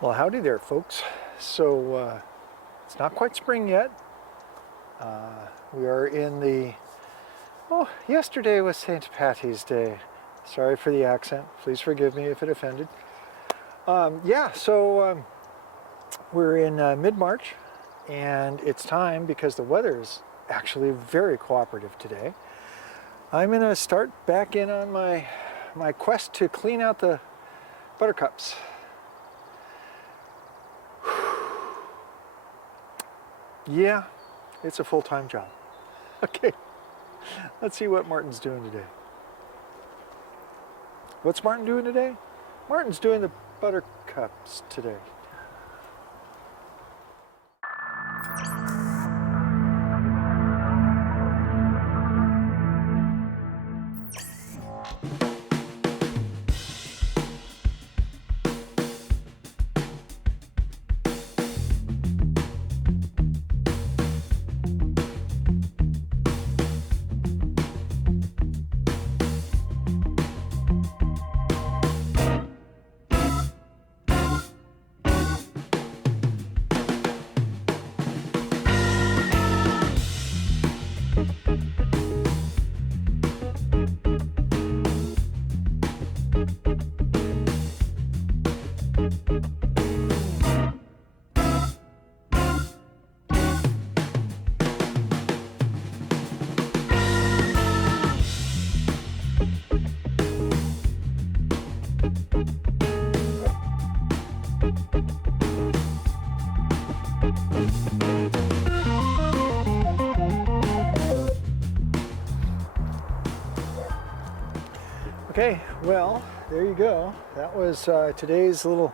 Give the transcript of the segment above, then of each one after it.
Well, howdy there, folks. So it's not quite spring yet. We are in the, yesterday was St. Patty's Day. Sorry for the accent. Please forgive me if it offended. We're in mid-March, and it's time, because the weather is actually very cooperative today. I'm going to start back in on my quest to clean out the buttercups. Yeah, it's a full-time job. Okay, let's see what Martin's doing today. What's Martin doing today? Martin's doing the buttercups today. Okay, well, there you go. That was today's little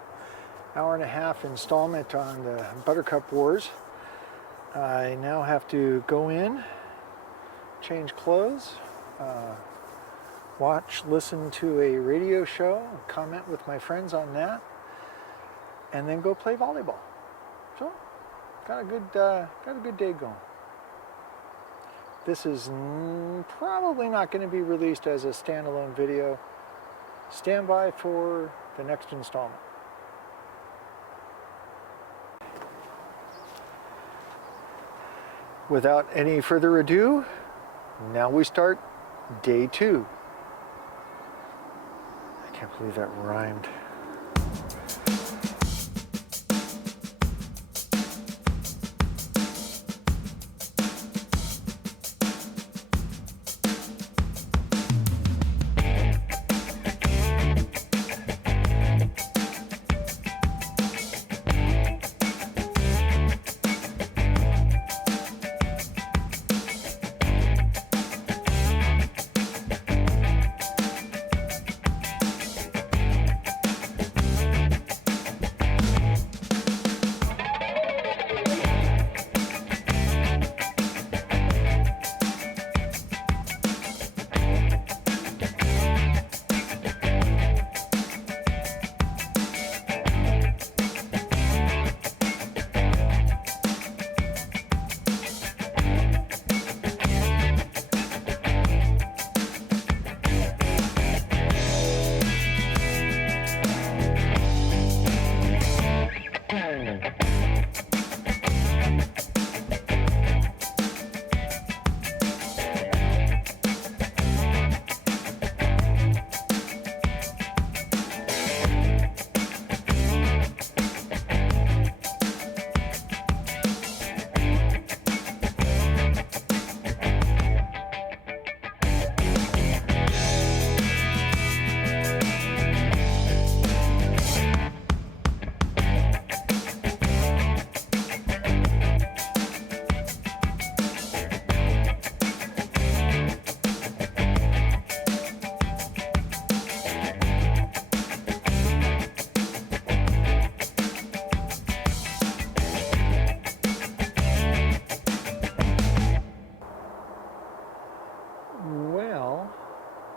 hour and a half installment on the Buttercup Wars. I now have to go in, change clothes, listen to a radio show, comment with my friends on that, and then go play volleyball. So, got a good day going. This is probably not going to be released as a standalone video. Stand by for the next installment. Without any further ado, now we start day 2. I can't believe that rhymed.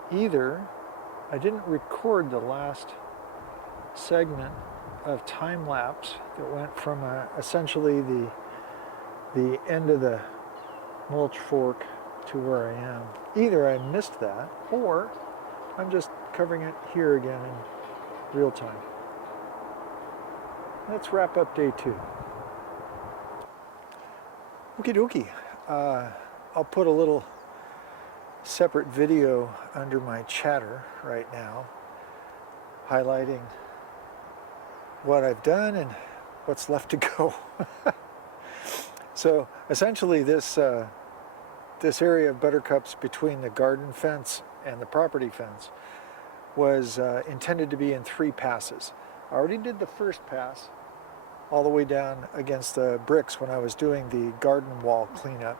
Either I didn't record the last segment of time-lapse that went from essentially the end of the mulch fork to where I am. Either I missed that, or I'm just covering it here again in real time. let's wrap up day 2. Okie dokie. I'll put a little separate video under my chatter right now, highlighting what I've done and what's left to go. So essentially this area of Buttercups between the garden fence and the property fence was intended to be in 3 passes. I already did the first pass all the way down against the bricks when I was doing the garden wall cleanup.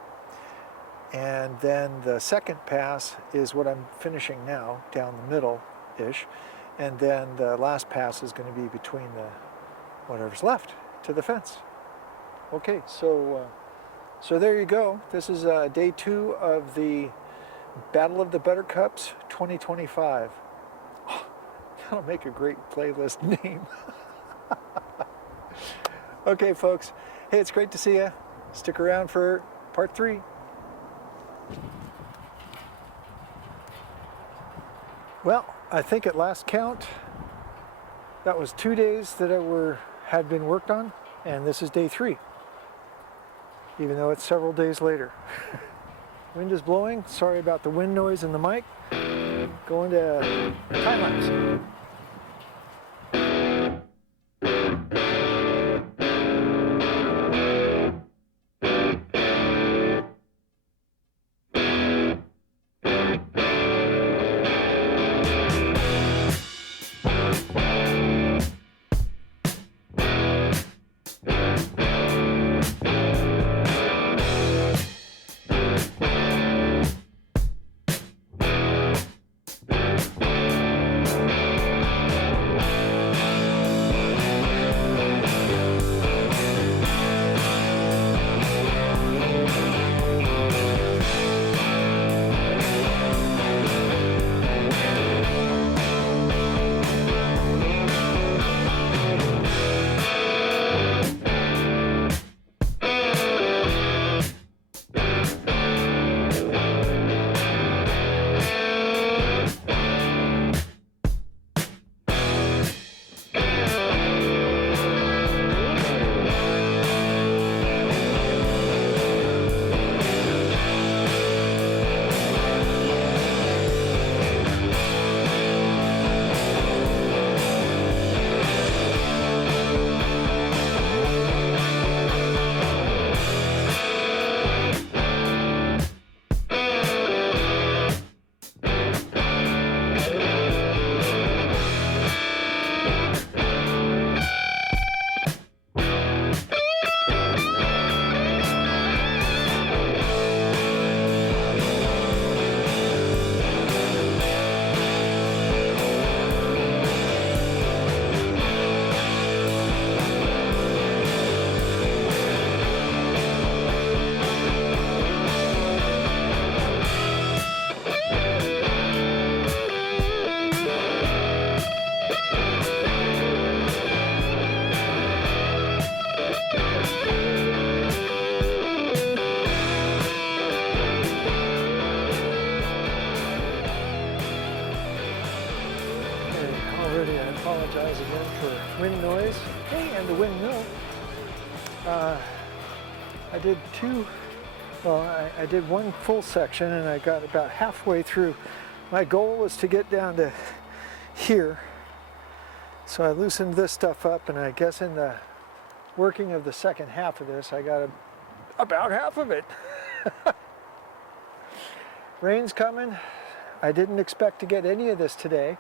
And then the second pass is what I'm finishing now, down the middle-ish. And then the last pass is going to be between the whatever's left to the fence. Okay, so there you go. This is day 2 of the Battle of the Buttercups 2025. Oh, that'll make a great playlist name. Okay, folks. Hey, it's great to see you. Stick around for part 3. Well, I think at last count, that was 2 days that had been worked on, and this is day 3, even though it's several days later. Wind is blowing. Sorry about the wind noise in the mic. Going to time-lapse. Apologize again for wind noise. Hey, and the windmill. I did I did one full section and I got about halfway through. My goal was to get down to here. So I loosened this stuff up, and I guess in the working of the second half of this, I got about half of it. Rain's coming. I didn't expect to get any of this today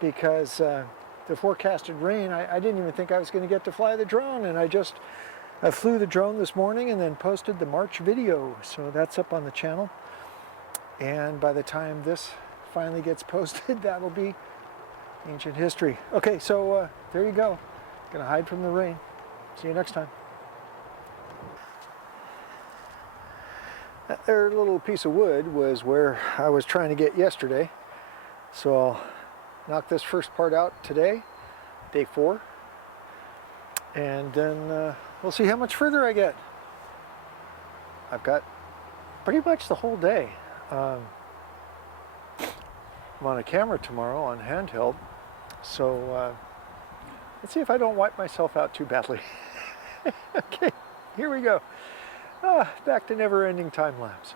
because the forecasted rain, I didn't even think I was going to get to fly the drone, and I flew the drone this morning and then posted the March video, so that's up on the channel. And by the time this finally gets posted, that'll be ancient history. Okay, so there you go. Gonna hide from the rain. See you next time. That there little piece of wood was where I was trying to get yesterday. So I'll knock this first part out today, day 4. And then we'll see how much further I get. I've got pretty much the whole day. I'm on a camera tomorrow on handheld, so Let's see if I don't wipe myself out too badly. Okay, here we go. Back to never-ending time-lapse.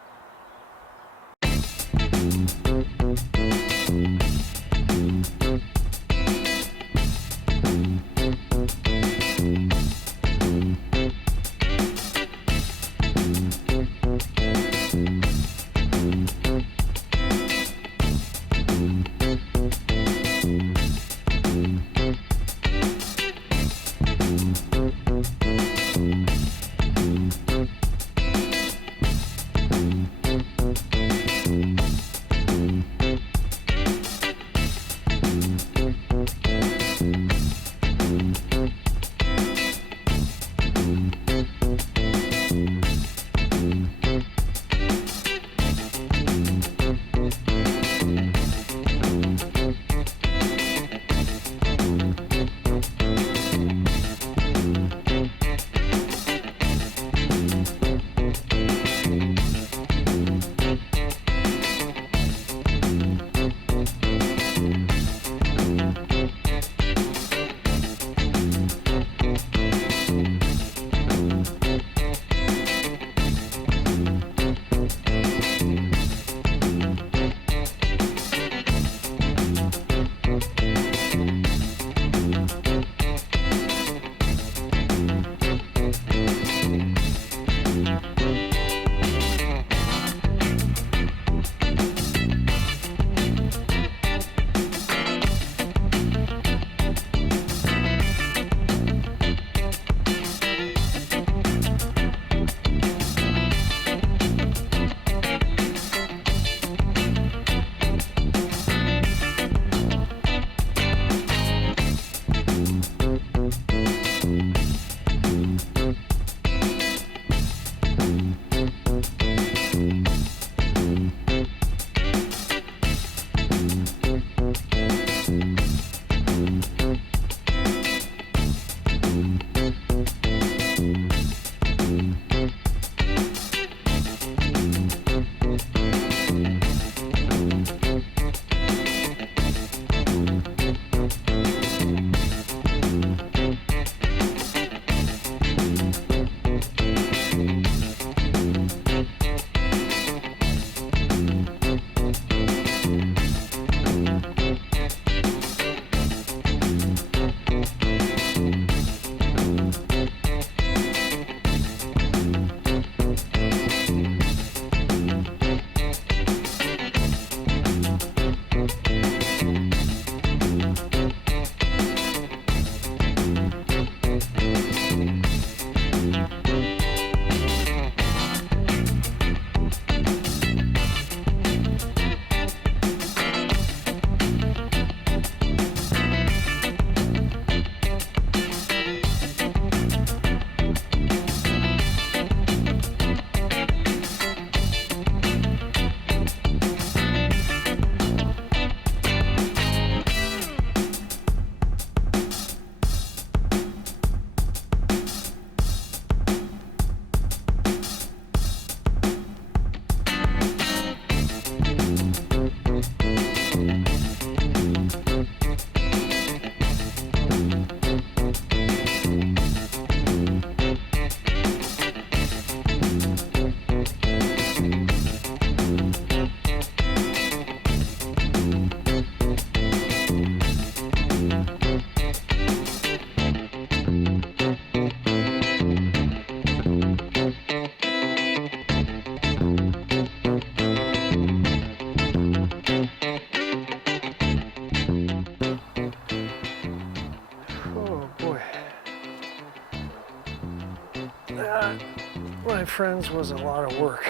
My friends, was a lot of work.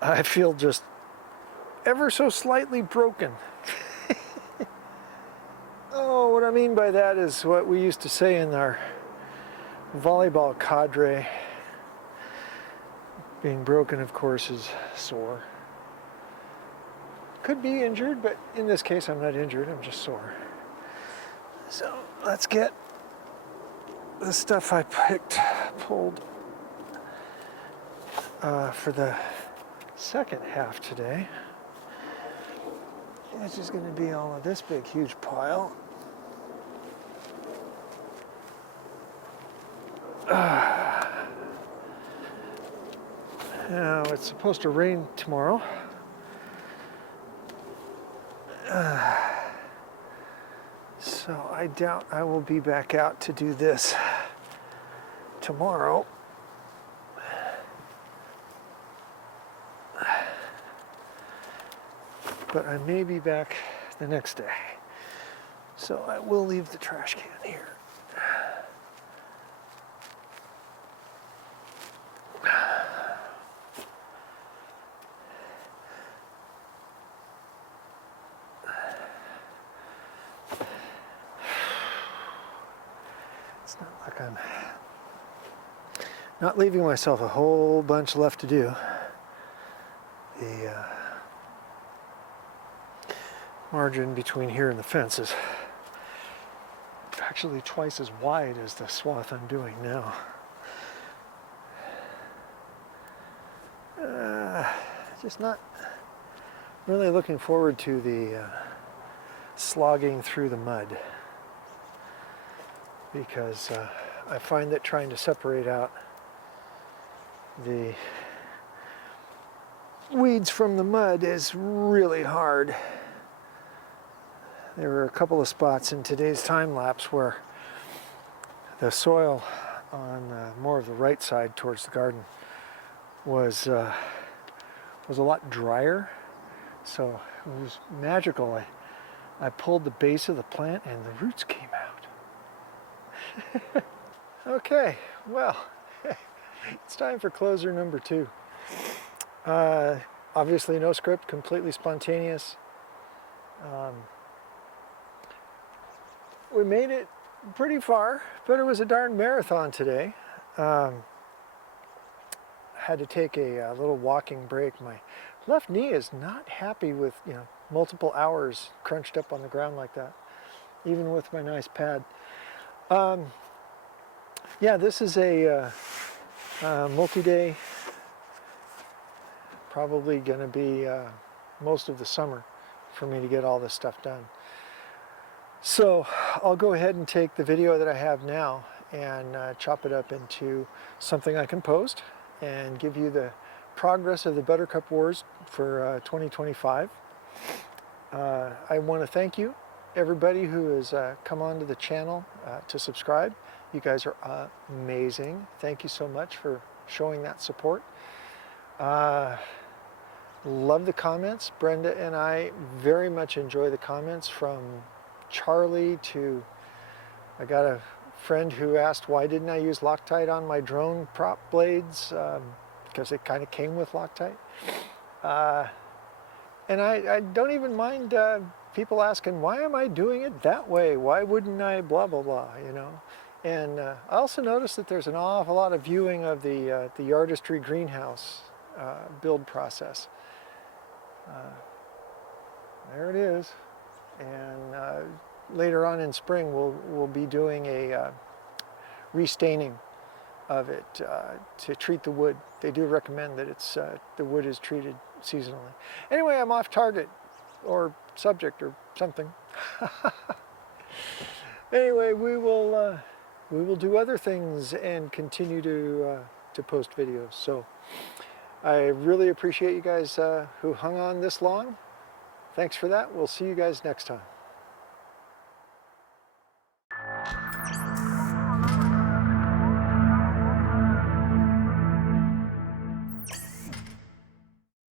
I feel just ever so slightly broken. Oh, what I mean by that is what we used to say in our volleyball cadre. Being broken, of course, is sore. Could be injured, but in this case I'm not injured, I'm just sore. So let's get the stuff I pulled for the second half today. It's just going to be all of this big, huge pile. Now, it's supposed to rain tomorrow. So I doubt I will be back out to do this tomorrow. But I may be back the next day. So I will leave the trash can here. It's not like I'm not leaving myself a whole bunch left to do. The margin between here and the fence is actually twice as wide as the swath I'm doing now. Just not really looking forward to the slogging through the mud, because I find that trying to separate out the weeds from the mud is really hard. There were a couple of spots in today's time lapse where the soil on more of the right side towards the garden was a lot drier, so it was magical. I pulled the base of the plant and the roots came out. Okay, well, it's time for closer number 2. Obviously no script, completely spontaneous. We made it pretty far, but it was a darn marathon today. Had to take a little walking break. My left knee is not happy with, multiple hours crunched up on the ground like that, even with my nice pad. Yeah, this is a multi-day, probably going to be most of the summer for me to get all this stuff done. So I'll go ahead and take the video that I have now and chop it up into something I can post and give you the progress of the Buttercup Wars for 2025. I want to thank you, everybody who has come onto the channel to subscribe. You guys are amazing. Thank you so much for showing that support. Love the comments. Brenda and I very much enjoy the comments, from Charlie to, I got a friend who asked why didn't I use Loctite on my drone prop blades, because it kind of came with Loctite. And I don't even mind people asking, why am I doing it that way? Why wouldn't I blah, blah, blah, And I also noticed that there's an awful lot of viewing of the Artistry greenhouse build process. There it is. And later on in spring, we'll be doing a restaining of it to treat the wood. They do recommend that it's the wood is treated seasonally. Anyway, I'm off target or subject or something. Anyway, we will do other things and continue to post videos. So I really appreciate you guys who hung on this long. Thanks for that. We'll see you guys next time.